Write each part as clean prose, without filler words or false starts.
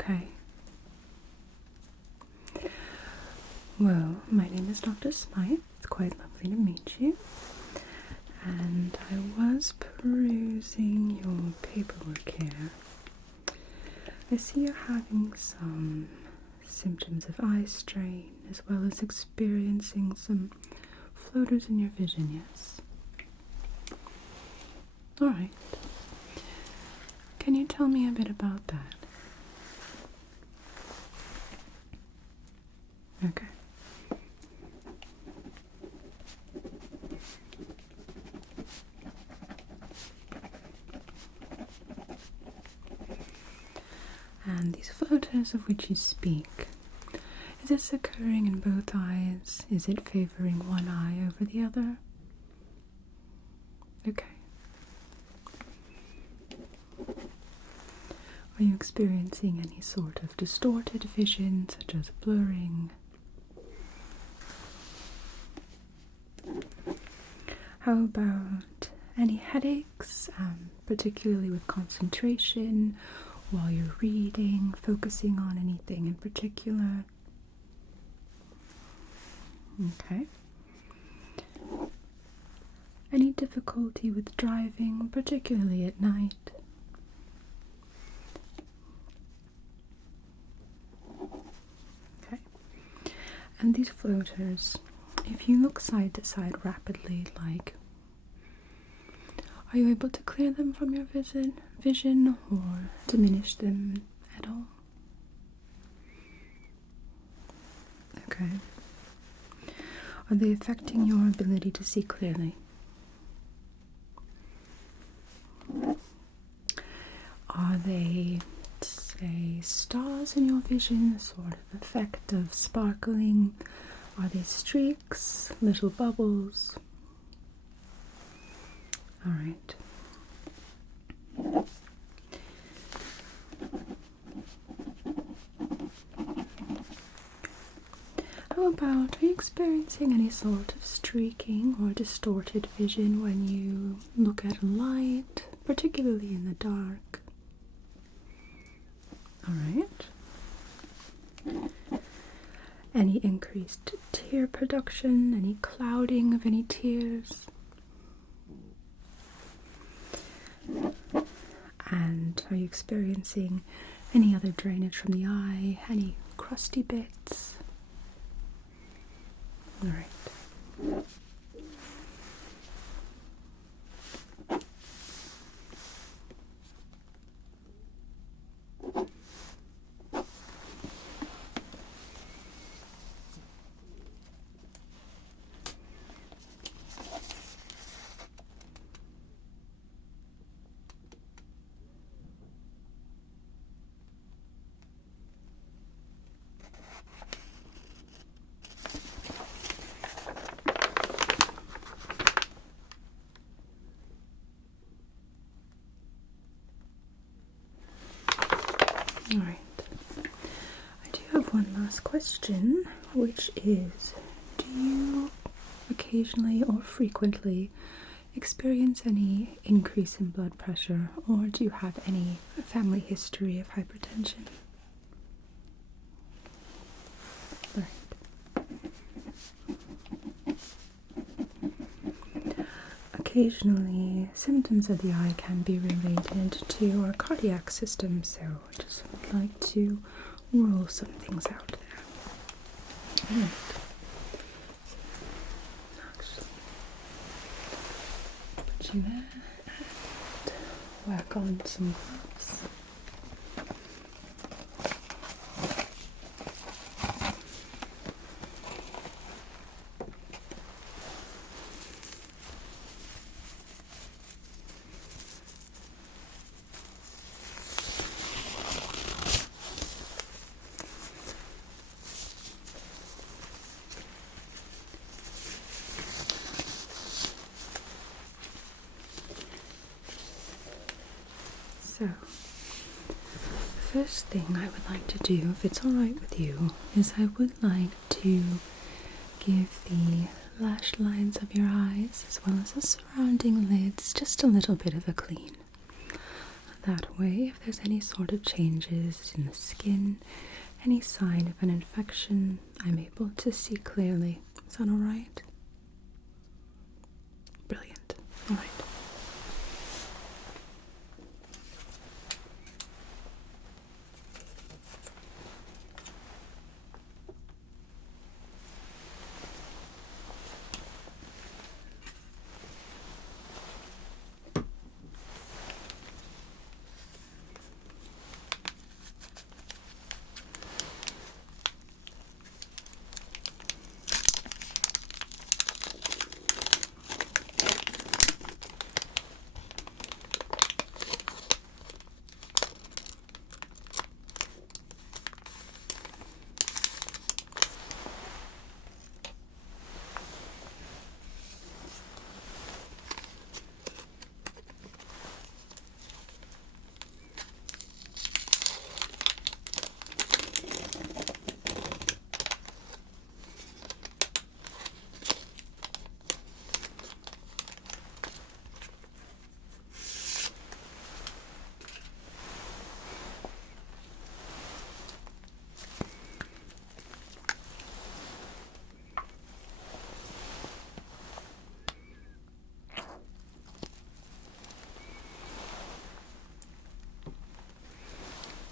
Okay. Well, my name is Dr. Smythe. It's quite lovely to meet you. And I was perusing your paperwork here. I see you're having some symptoms of eye strain, as well as experiencing some floaters in your vision, yes? Alright. Can you tell me a bit about that? Okay. And these floaters of which you speak, is this occurring in both eyes? Is it favoring one eye over the other? Okay. Are you experiencing any sort of distorted vision, such as blurring? How about any headaches, particularly with concentration, while you're reading, focusing on anything in particular? Okay. Any difficulty with driving, particularly at night? Okay. And these floaters, if you look side to side rapidly, are you able to clear them from your vision or diminish them at all? Okay. Are they affecting your ability to see clearly? Are they, say, stars in your vision, sort of effect of sparkling? Are they streaks, little bubbles? All right. How about, are you experiencing any sort of streaking or distorted vision when you look at light, particularly in the dark? All right. Any increased tear production, any clouding of any tears? And are you experiencing any other drainage from the eye, any crusty bits? All right. Alright, I do have one last question, which is, do you occasionally or frequently experience any increase in blood pressure, or do you have any family history of hypertension? Right. Occasionally, symptoms of the eye can be related to our cardiac system, so I just would like to rule some things out there. Right. Actually, put you there and whack on some gloves. So, the first thing I would like to do, if it's alright with you, is I would like to give the lash lines of your eyes, as well as the surrounding lids, just a little bit of a clean. That way, if there's any sort of changes in the skin, any sign of an infection, I'm able to see clearly. Is that alright? Brilliant. Alright.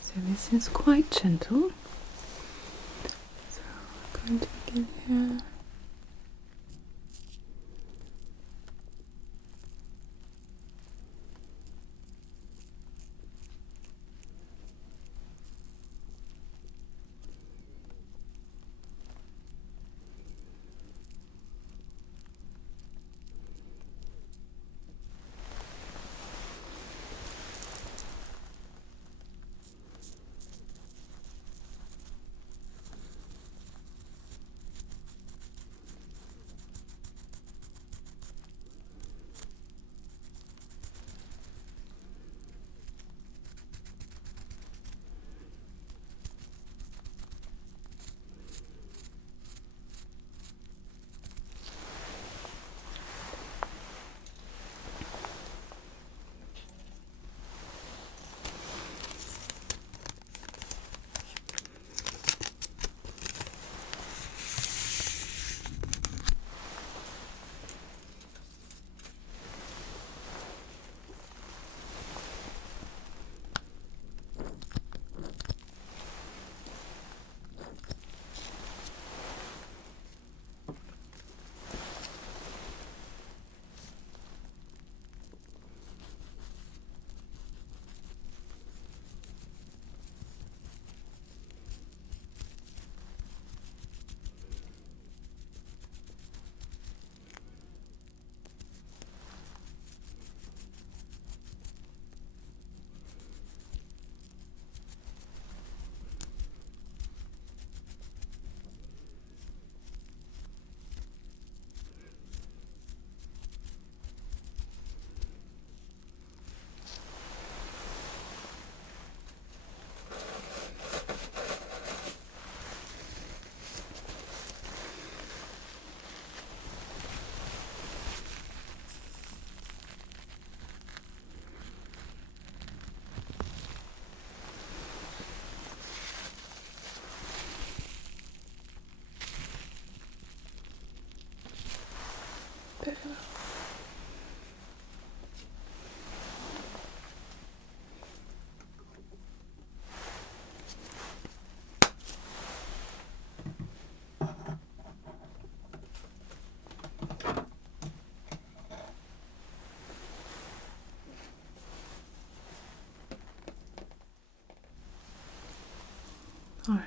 So this is quite gentle. So I'm going to begin here. Alright.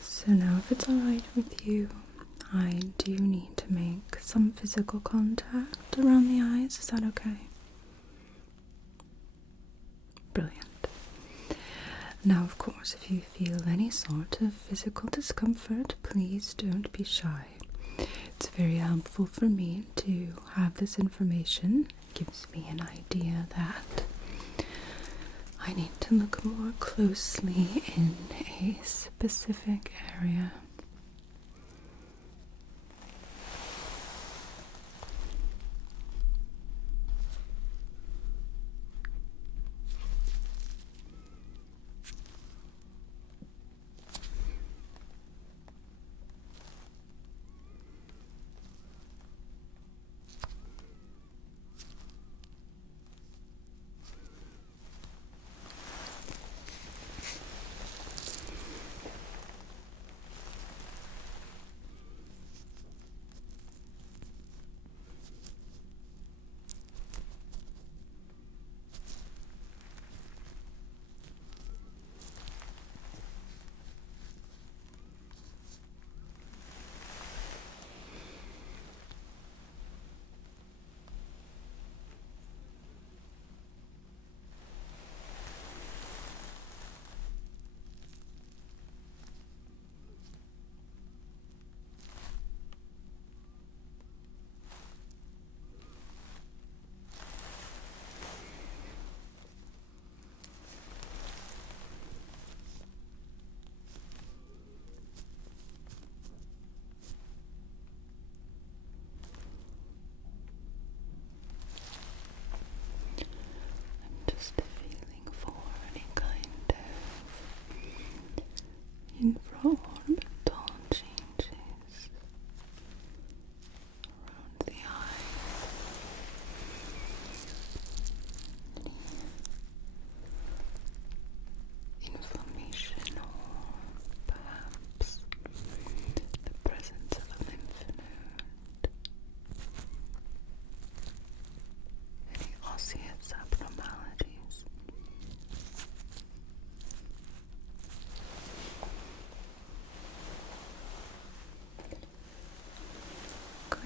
So now if it's alright with you, I do need to make some physical contact around the eyes. Is that okay? Brilliant. Now, of course, if you feel any sort of physical discomfort, please don't be shy. It's very helpful for me to have this information. It gives me an idea that I need to look more closely in a specific area.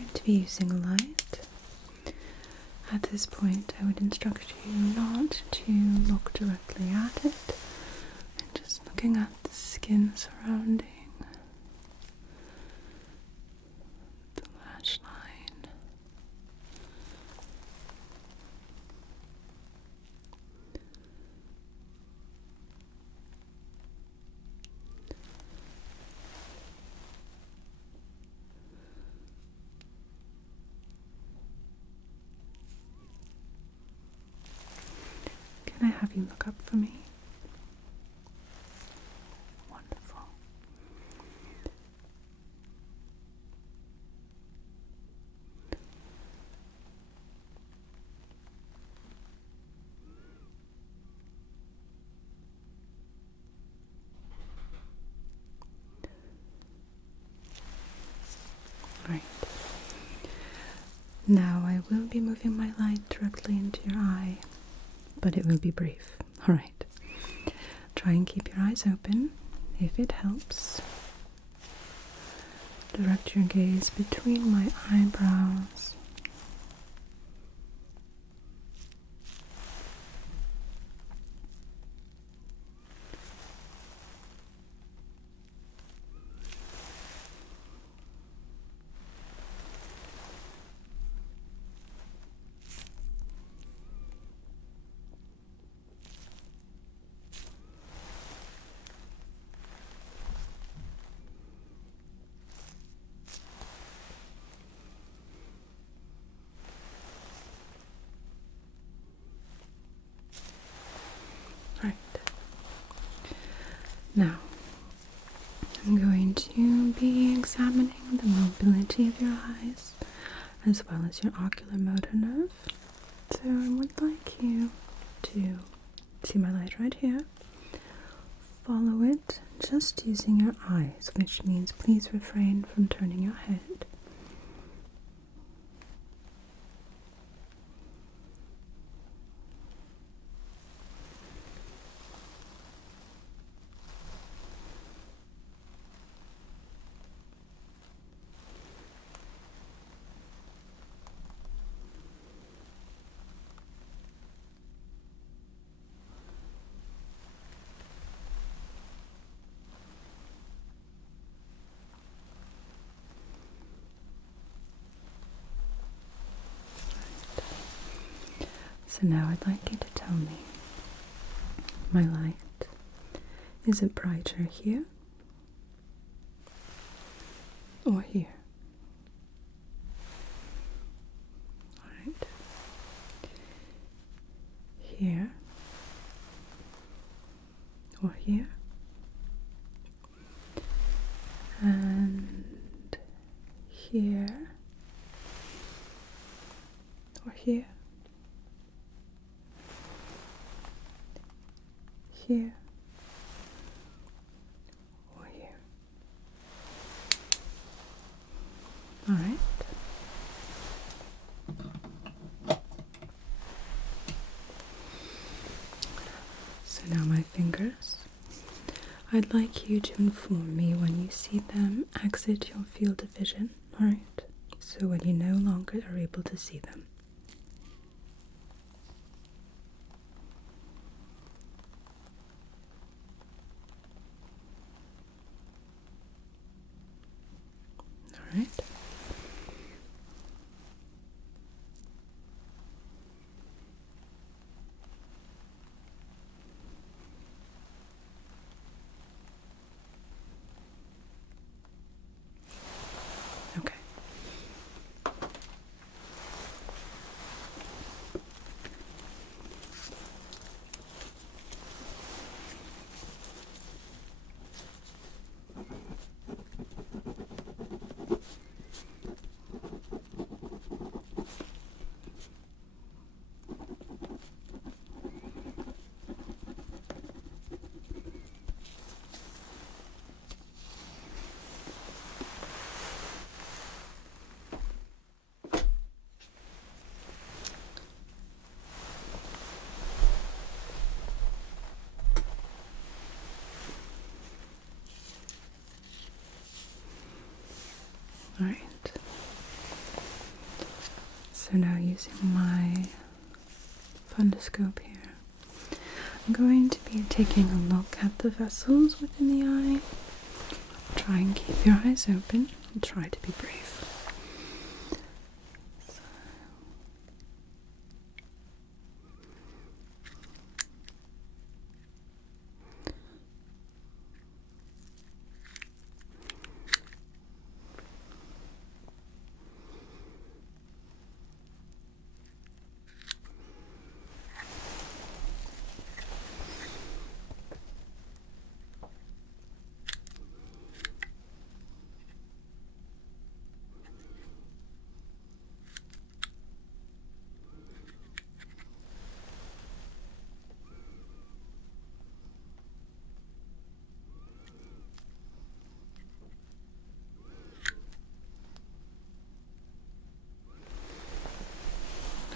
going to be using a light. At this point, I would instruct you not to look directly at it, and just looking at the skin surrounding the lash line. Can I have you look up for me? Wonderful. Right. Now I will be moving my light directly into your eye, but it will be brief. Alright. Try and keep your eyes open. If it helps, direct your gaze between my eyebrows. Right. Now, I'm going to be examining the mobility of your eyes as well as your ocular motor nerve. So I would like you to see my light right here. Follow it just using your eyes, which means please refrain from turning your head. So now I'd like you to tell me, my light, is it brighter here or here? Alright. Here or here? And here or here? Here or here? All right. So now my fingers. I'd like you to inform me when you see them exit your field of vision. All right. So when you no longer are able to see them. Right. Okay. So now using my fundoscope here, I'm going to be taking a look at the vessels within the eye. Try and keep your eyes open and try to be brief.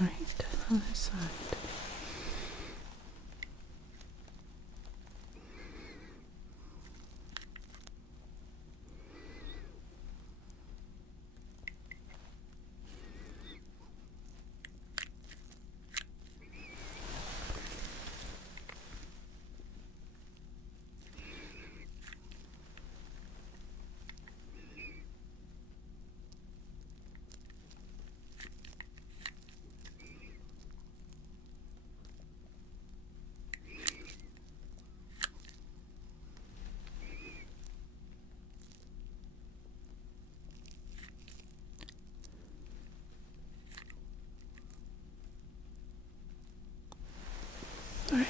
Right, other side. All right.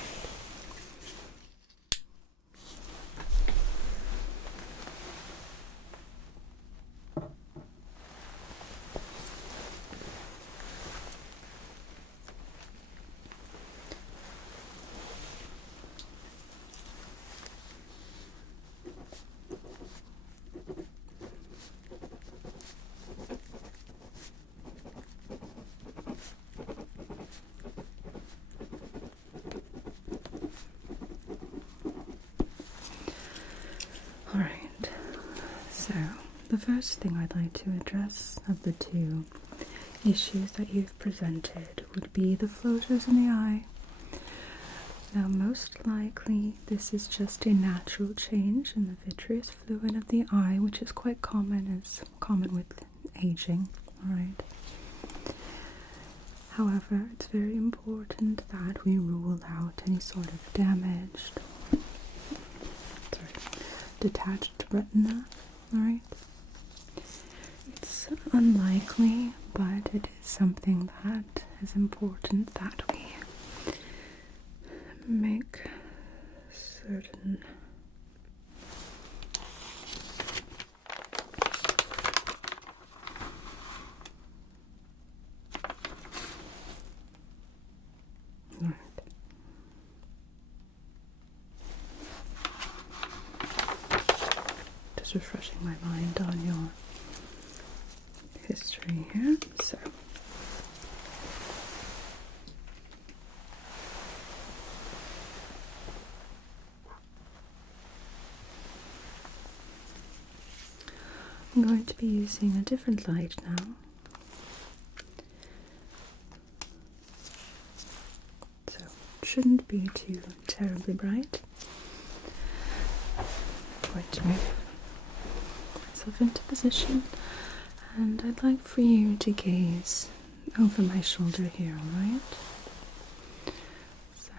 Alright, so the first thing I'd like to address of the two issues that you've presented would be the floaters in the eye. Now, most likely this is just a natural change in the vitreous fluid of the eye, which is quite common, with aging. Alright. However, it's very important that we rule out any sort of damaged, detached retina. Alright. It's unlikely, but it is something that is important that we make certain. Alright. Just refreshing my mind on your history here. So I'm going to be using a different light now. So it shouldn't be too terribly bright. I'm going to move myself into position, and I'd like for you to gaze over my shoulder here, alright? So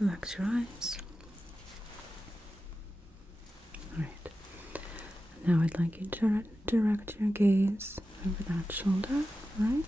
Relax your eyes. Alright. Now I'd like you to direct your gaze over that shoulder, right?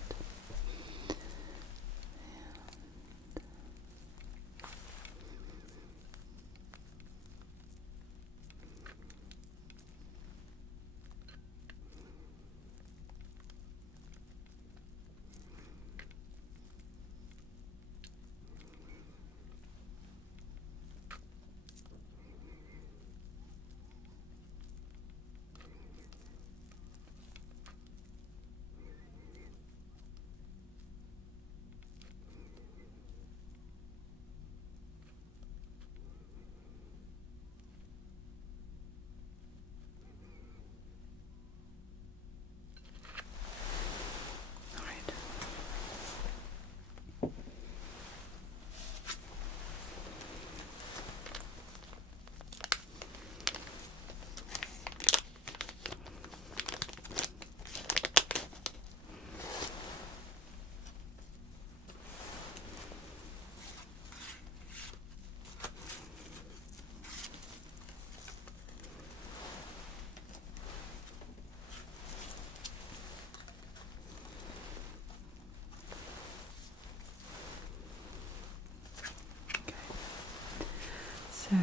So,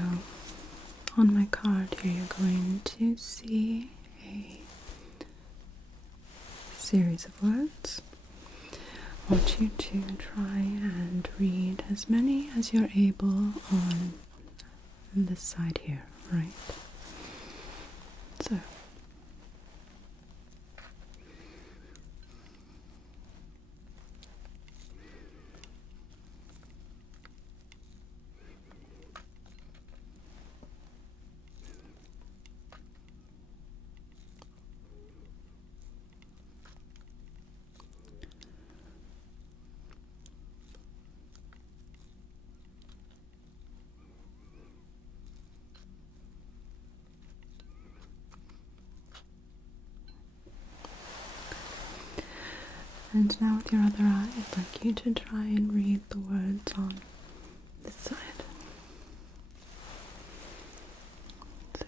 on my card here, you're going to see a series of words. I want you to try and read as many as you're able on this side here, right? So, and now with your other eye, I'd like you to try and read the words on this side. So,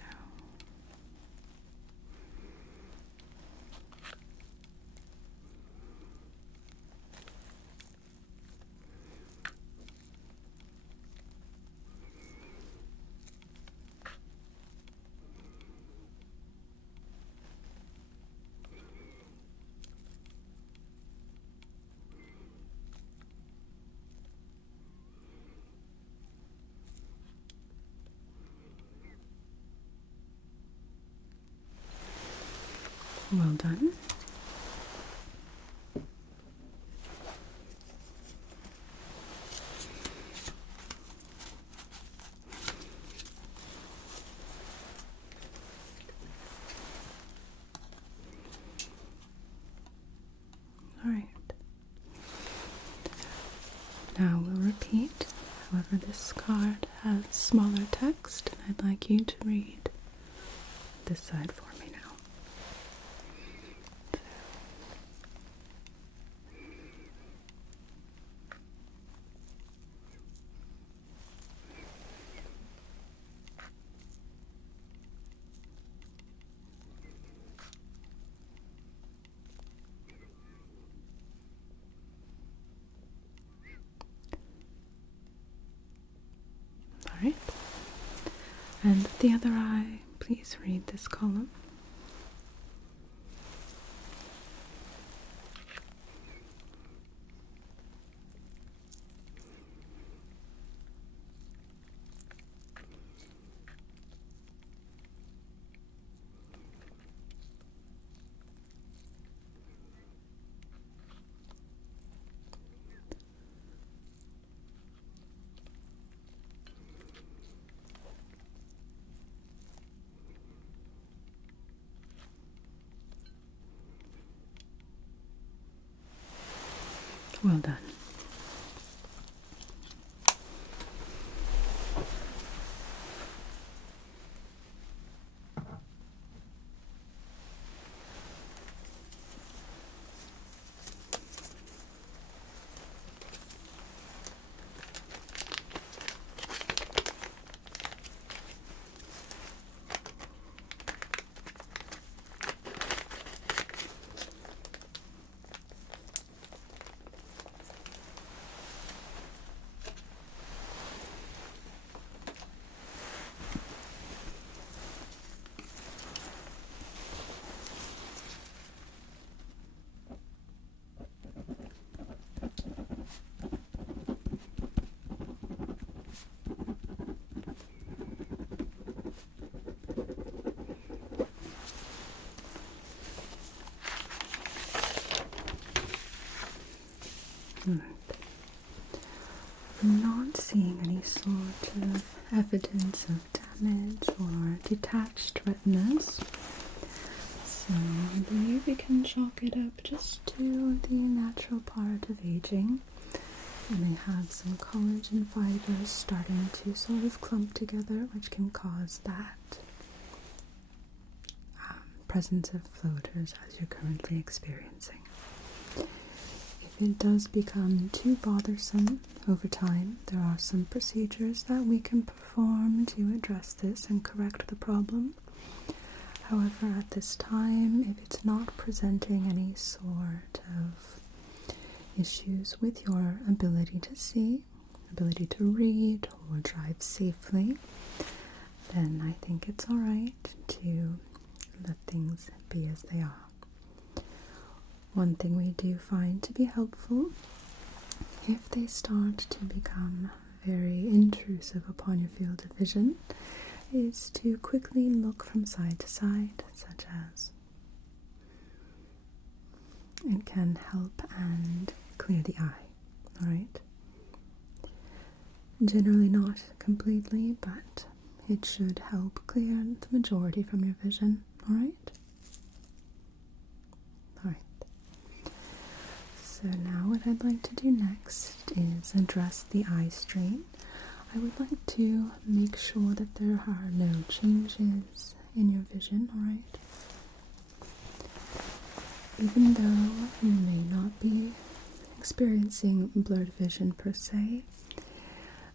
well done. Alright. Now we'll repeat. However, this card has smaller text, and I'd like you to read this side for me now. Alright. And with the other eye, please read this column. Well done. Right. I'm not seeing any sort of evidence of damage or detached retinas, so I believe we can chalk it up just to the natural part of aging. You may have some collagen fibers starting to sort of clump together, which can cause that presence of floaters as you're currently experiencing. If it does become too bothersome over time, there are some procedures that we can perform to address this and correct the problem. However, at this time, if it's not presenting any sort of issues with your ability to see, ability to read, or drive safely, then I think it's alright to let things be as they are. One thing we do find to be helpful, if they start to become very intrusive upon your field of vision, is to quickly look from side to side, such as it can help and clear the eye, alright? Generally not completely, but it should help clear the majority from your vision, alright? Alright. So now what I'd like to do next is address the eye strain. I would like to make sure that there are no changes in your vision, alright? Even though you may not be experiencing blurred vision per se,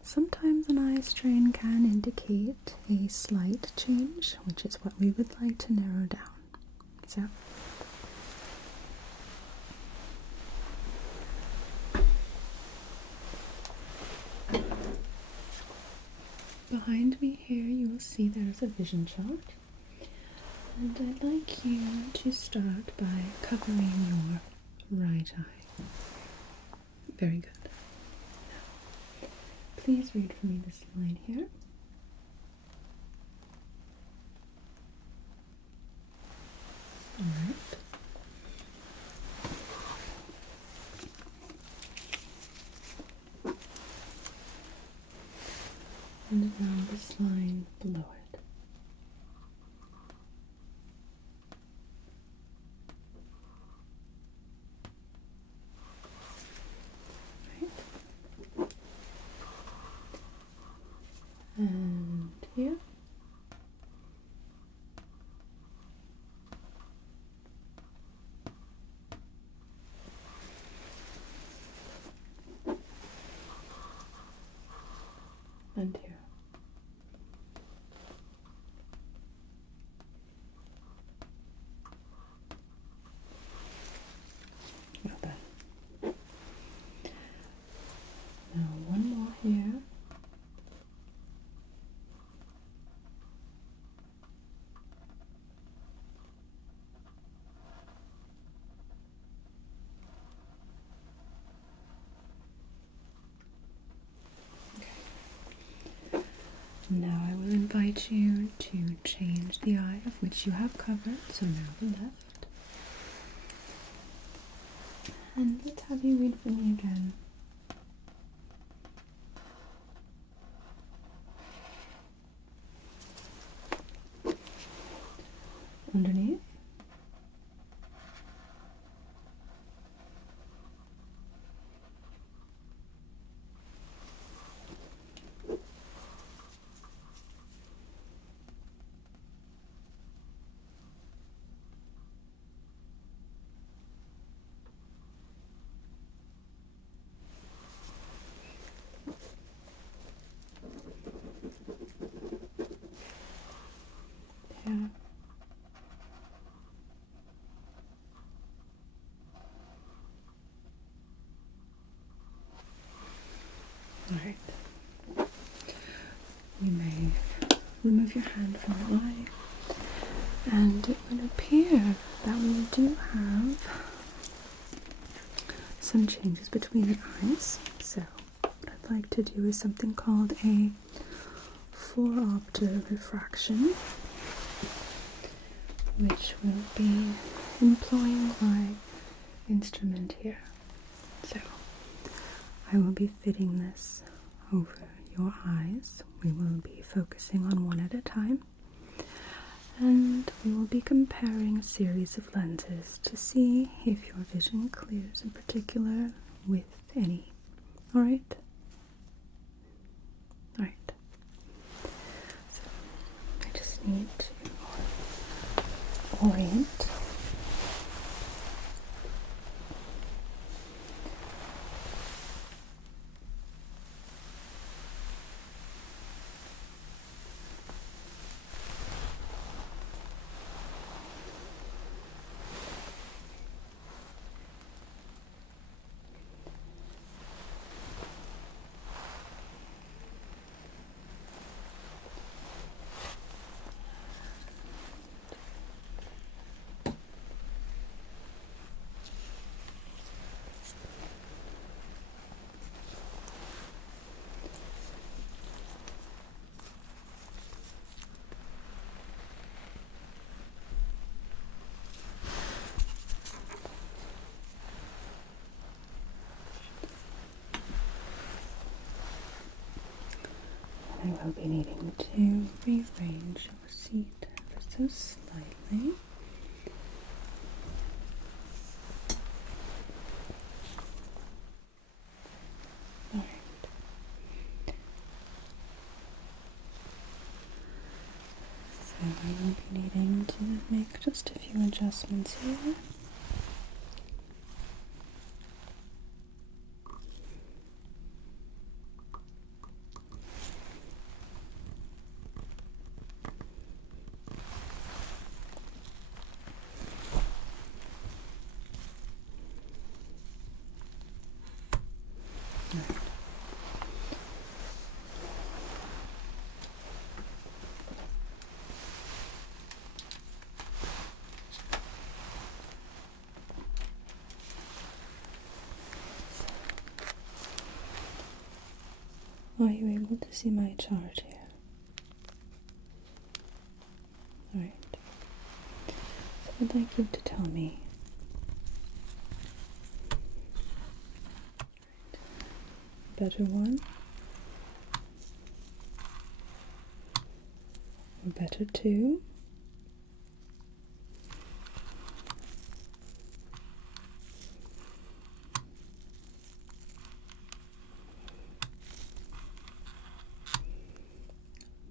sometimes an eye strain can indicate a slight change, which is what we would like to narrow down. So, behind me here you will see there's a vision chart, and I'd like you to start by covering your right eye. Very good. Now, please read for me this line here. Alright. And now this line below it. Right. And here. And here. Well done. Now one more here. Now I will invite you to change the eye of which you have covered, so now the left. And let's have you read for me again. Underneath. Yeah. Alright. You may remove your hand from the eye, and it would appear that we do have some changes between the eyes. So what I'd like to do is something called a Phoropter refraction, which will be employing my instrument here. So I will be fitting this over your eyes. We will be focusing on one at a time, and we will be comparing a series of lenses to see if your vision clears in particular with any. Alright? Alright. So, I just need to orient. I will be needing to rearrange your seat ever so slightly. Alright. So I will be needing to make just a few adjustments here. Are you able to see my chart here? Alright. So I'd like you to tell me better one or better two,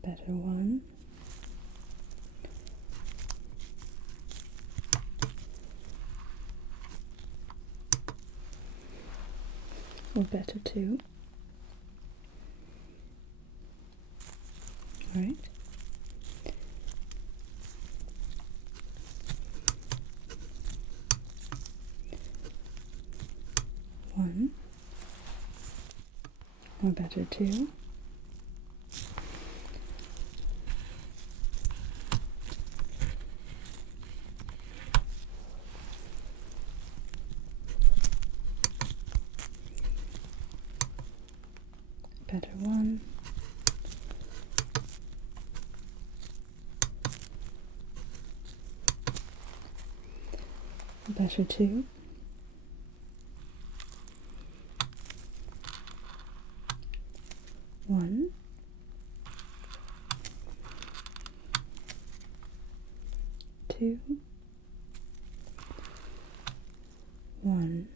better one, or better two. Alright. One, or better two. Better one, better two, one, two, one,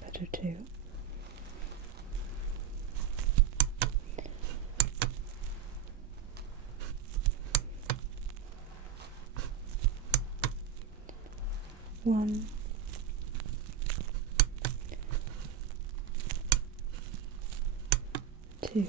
better two, one, two,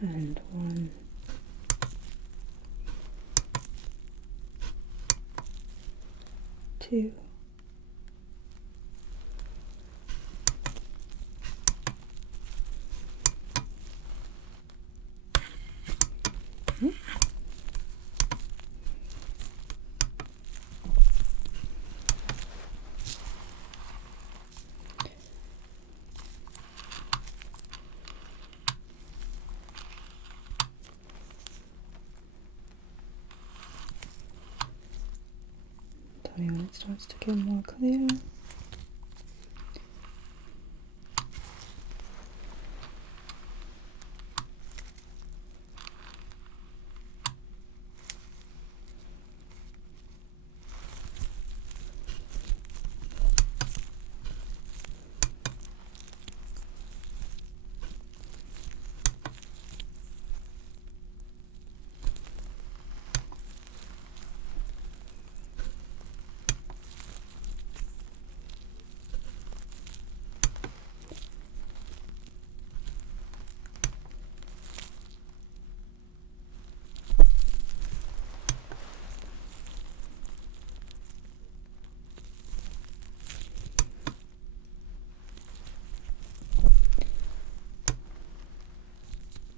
and one, two, tell me when it starts to get more clear.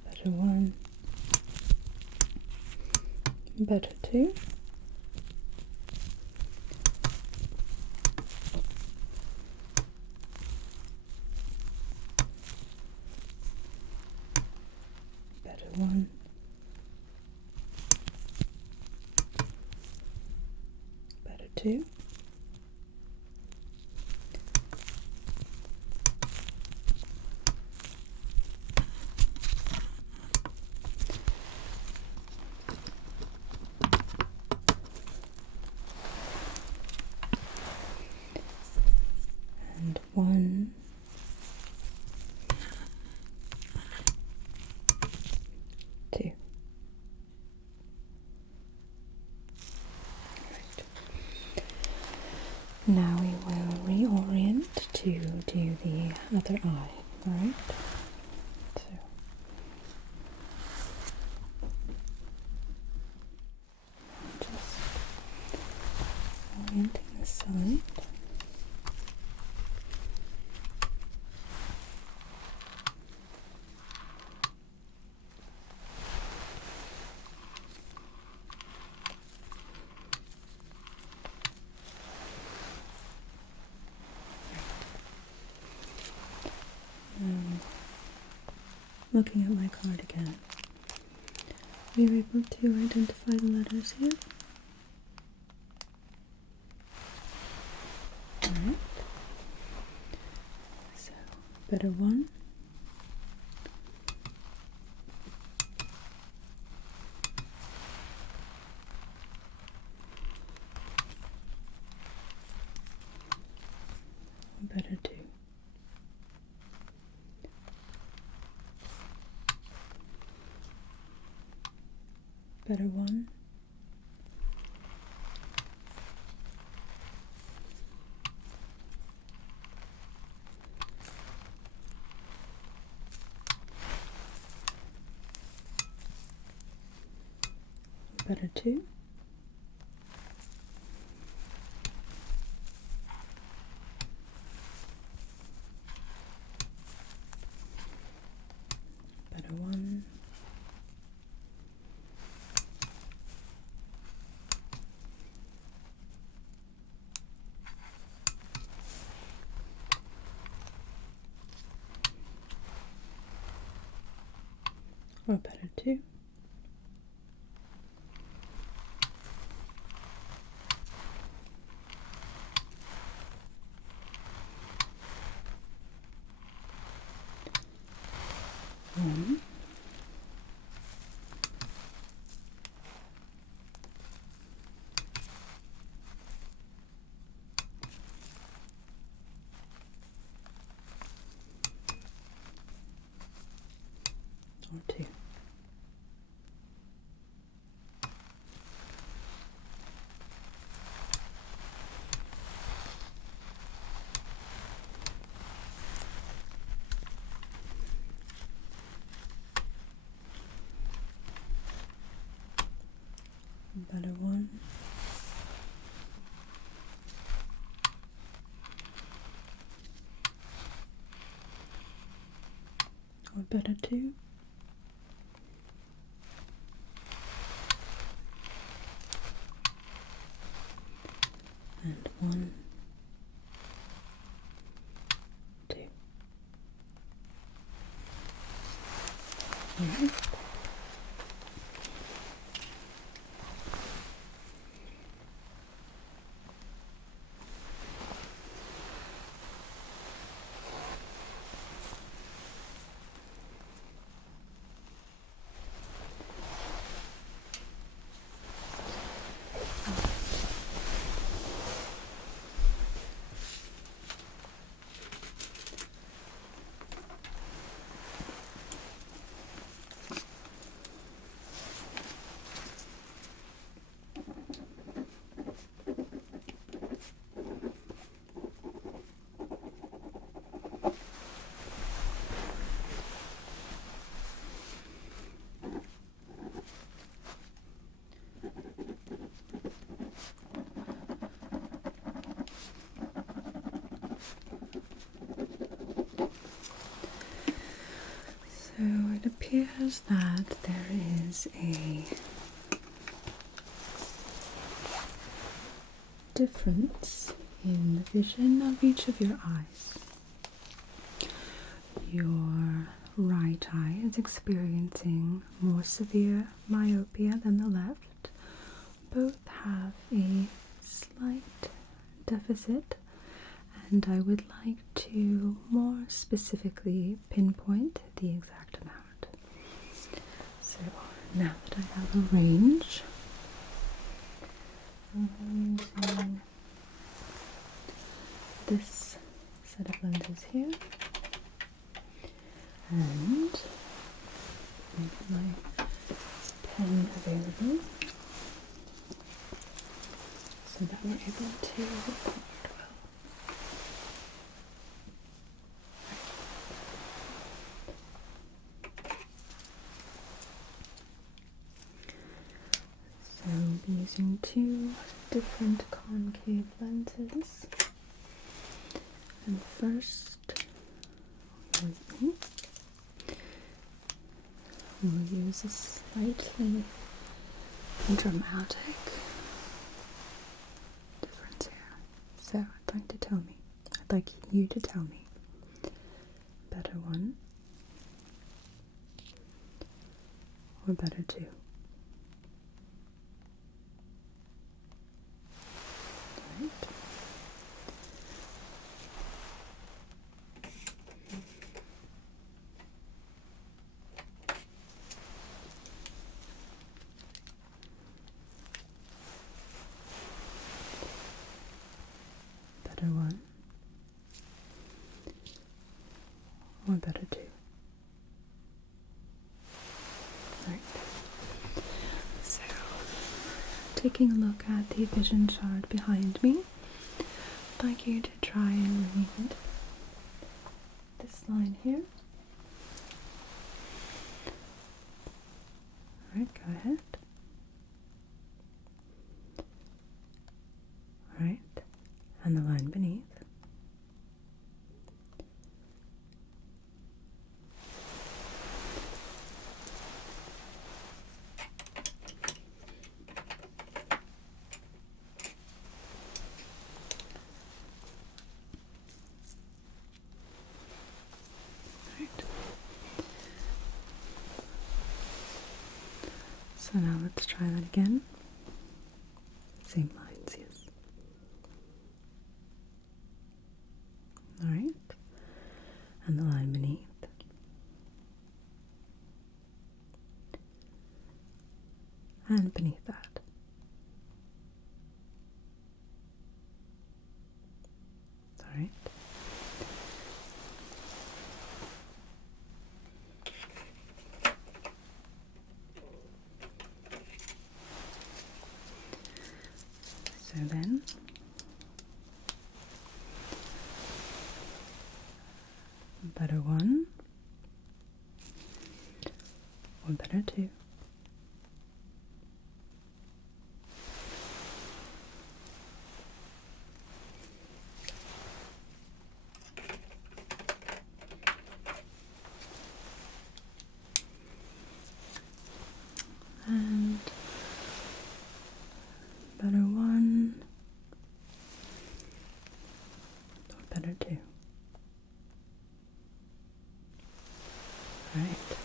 Better one, better two, better one, better two, and one, two. Right. Now we will reorient to do the other eye, alright? So just orienting this side. Looking at my card again, are you able to identify the letters here? Alright, so better one, better two. Better one, better two, better one, or better two, one, or two. Better one, or better two, and one, two. Alright. it appears that there is a difference in the vision of each of your eyes. Your right eye is experiencing more severe myopia than the left. Both have a slight deficit, and I would like to more specifically pinpoint the exact amount. So now that I have a range, I'm using this set of lenses here and make my pen available so that we're able to record well. So we'll be using two different concave lenses. And first, we'll use a slightly dramatic difference here. So I'd like you to tell me, better one or better two? Right. Better one or better two? Right. So, taking a look at the vision chart behind me, I'd like you to try and read this line here. Alright, go ahead. Alright, and the line beneath. So now let's try that again. Same lines, yes. Alright. And the line beneath. And beneath that. Alright. So then, better one or better two? And better one or better two? Right.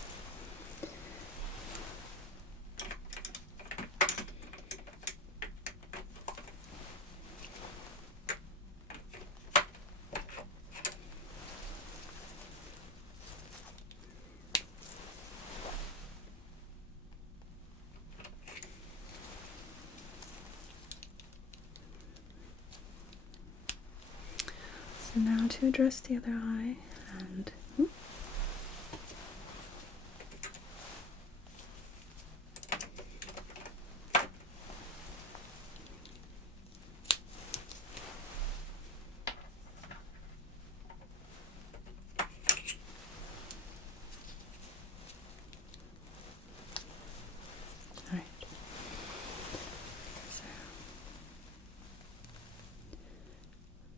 So now to address the other eye, and alright. So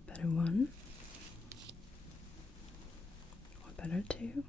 better one or better two?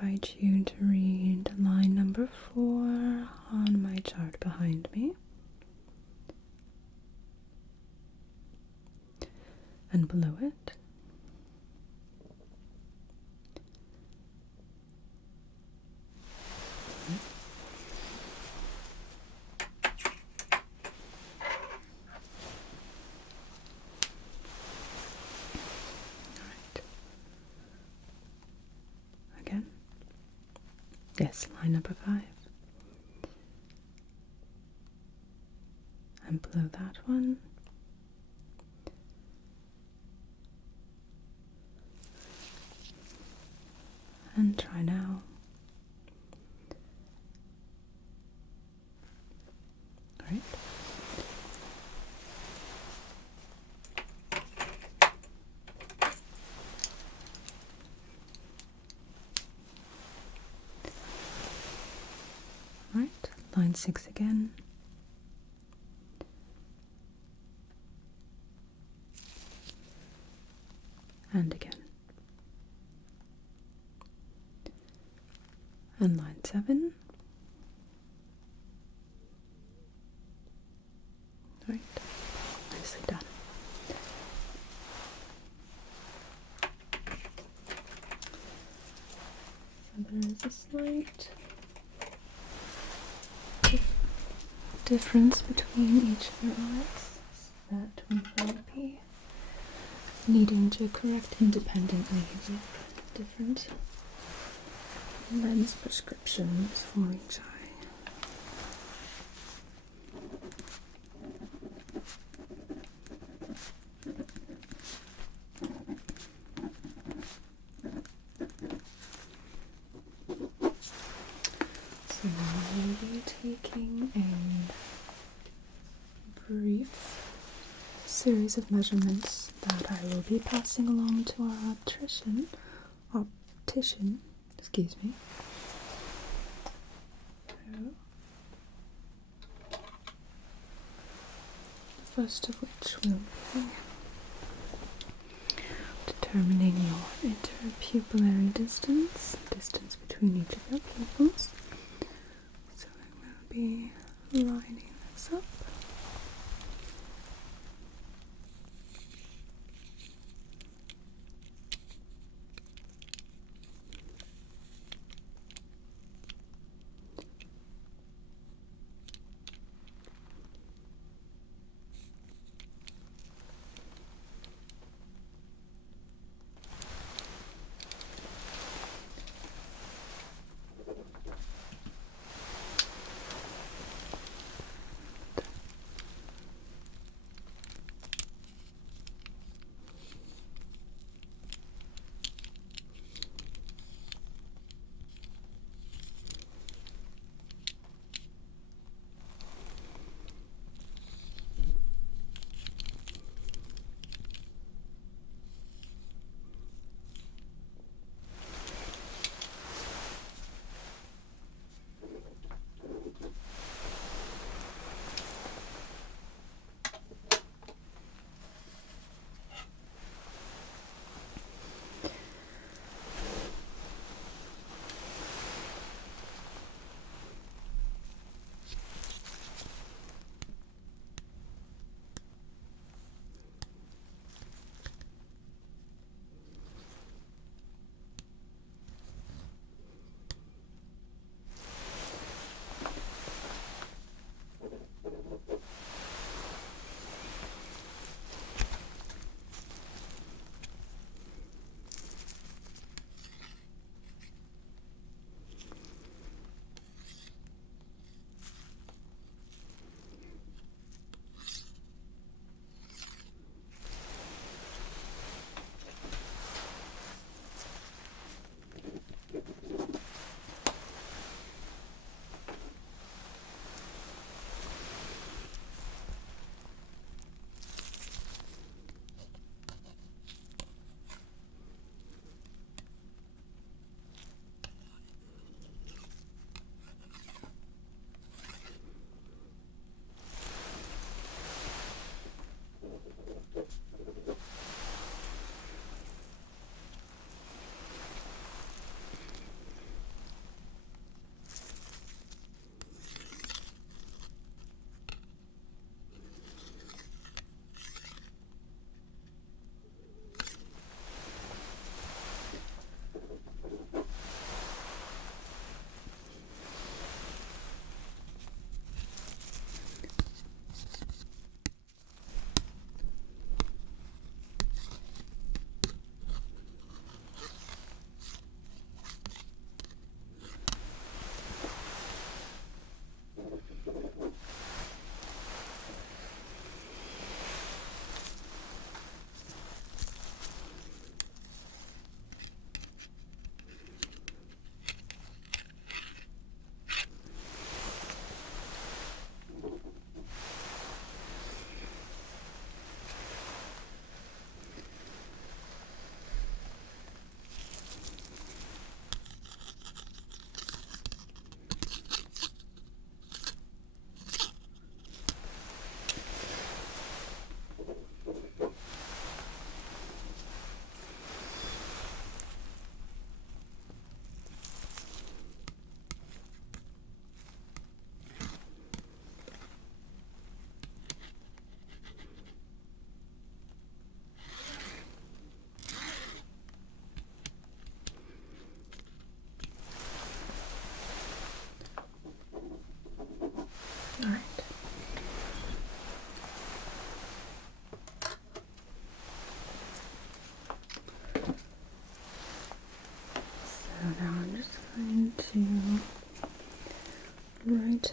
invite you to read line number 4 on my chart behind me. And below it. Again. Yes, line number 5. And below that one. And try now. All right. All right, line 6 again. And again. And line 7. All right, nicely done. So there is a slight difference between each of your eyes that we will be needing to correct independently with different lens prescriptions for each eye. So now we'll be taking a brief series of measurements that I will be passing along to our optician, excuse me. The first of which will be determining your interpupillary distance between each of your pupils. So I will be lining this up.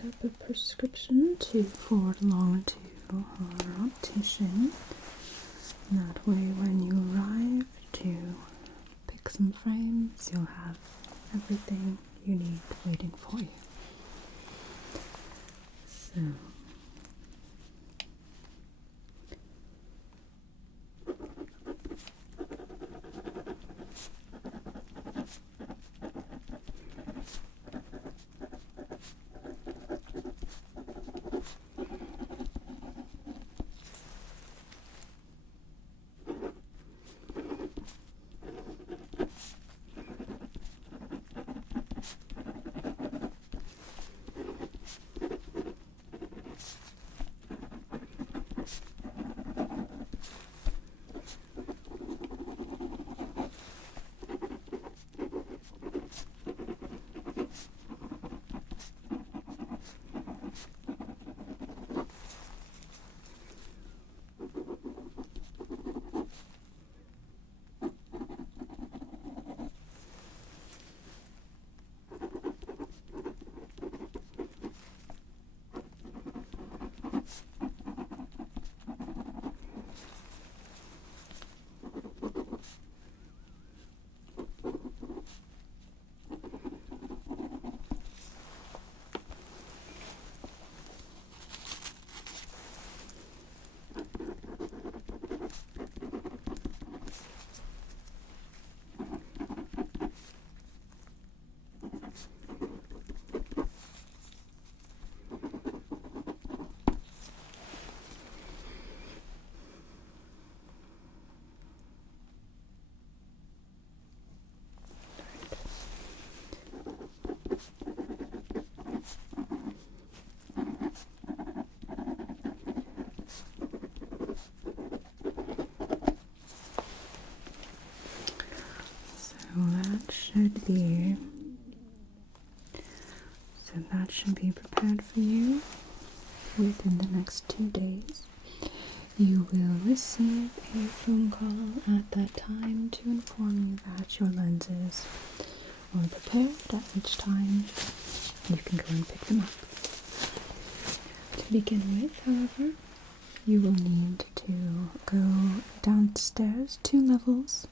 up a prescription to forward along to our optician. That way, when you arrive to pick some frames, you'll have everything you need waiting for you. So, that should be prepared for you within the next 2 days. You will receive a phone call at that time to inform you that your lenses are prepared, at which time you can go and pick them up. To begin with, however, you will need to go downstairs 2 levels.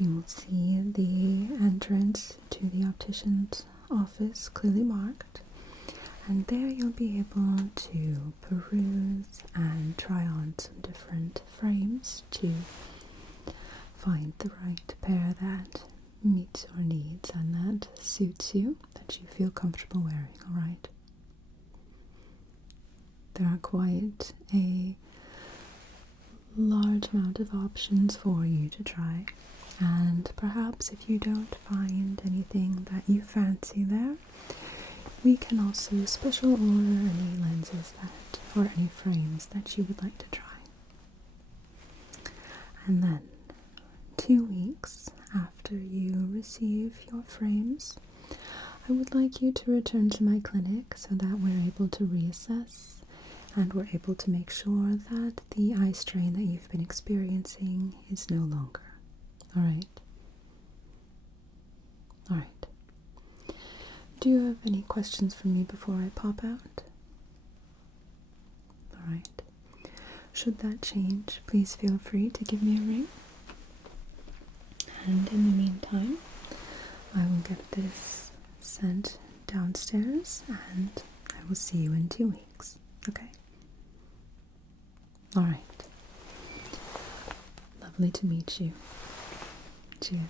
You will see the entrance to the optician's office clearly marked, and there you'll be able to peruse and try on some different frames to find the right pair that meets your needs and that suits you, that you feel comfortable wearing, alright? There are quite a large amount of options for you to try, and perhaps if you don't find anything that you fancy there, we can also special order any lenses that, or any frames that you would like to try. And then, 2 weeks after you receive your frames, I would like you to return to my clinic so that we're able to reassess and we're able to make sure that the eye strain that you've been experiencing is no longer. Alright? Alright. Do you have any questions for me before I pop out? Alright. Should that change, please feel free to give me a ring. And in the meantime, I will get this sent downstairs and I will see you in 2 weeks. Okay? Alright. Lovely to meet you. Cheers.